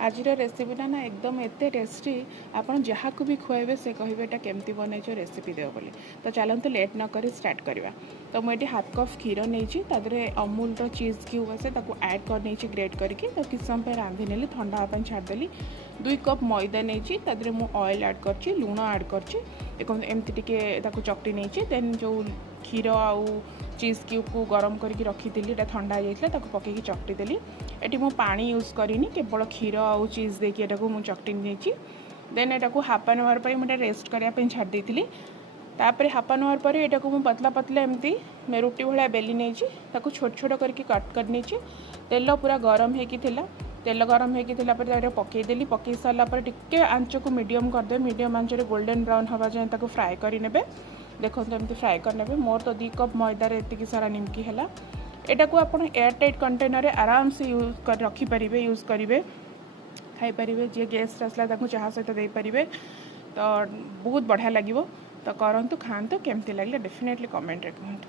आज रेसिपीटा ना एकदम एत टेस्टी आपन जहाँ को भी खुआबे से कहे एटा केमती बनई रेसिपी देव बोली। तो चलते लेट न कर स्टार्ट करवा। तो मुझे हाफ कप क्षीर नहीं अमूल चीज क्यूब आसे ऐड कर नहीं ग्रेट करके किस समय रांधि नेली ठंडा हाँपाई छाड़देली। 2 कप मैदा नहीं मु ऑयल ऐड कर लुण ऐड कर एमती चकटी नहीं देन जो क्षीर आउ चीज क्यूब को गरम करके रखी थी ठंडा हो जाता पकई चकटी देली। ये मु पानी यूज करनी केवल क्षीर आउ चीज देकी मुझे चकटी नहीं देन यहाँ हाफ एन आवर पर मुझे रेस्ट करने छाड़ी थी। तापर हाफ एन आवर पर यहाँ मुझे पतला पतला एमती रुटी भाया बेली नहीं छोट छोट करके कट कर तेल पूरा गरम होता तेल गरम होता पकईदेली पकई सारापर टिके आंच को मीडियम करदे मीडियम आंच गोल्डन ब्राउन हवा जाए फ्राए करें देखो एमती फ्राए करने मोर तो 2 कप मैदार एति सारा निमकी है। यहाँ को आप एयर टाइट कंटेनर आराम से यूज कर रखिपारे यूज करेंगे खाईपारे जी गेस्ट आसला चाह सहित देपारे तो बहुत बढ़िया लगे। तो करूँ खातु केमती लगे डेफिनेटली कमेंट रे कहतु।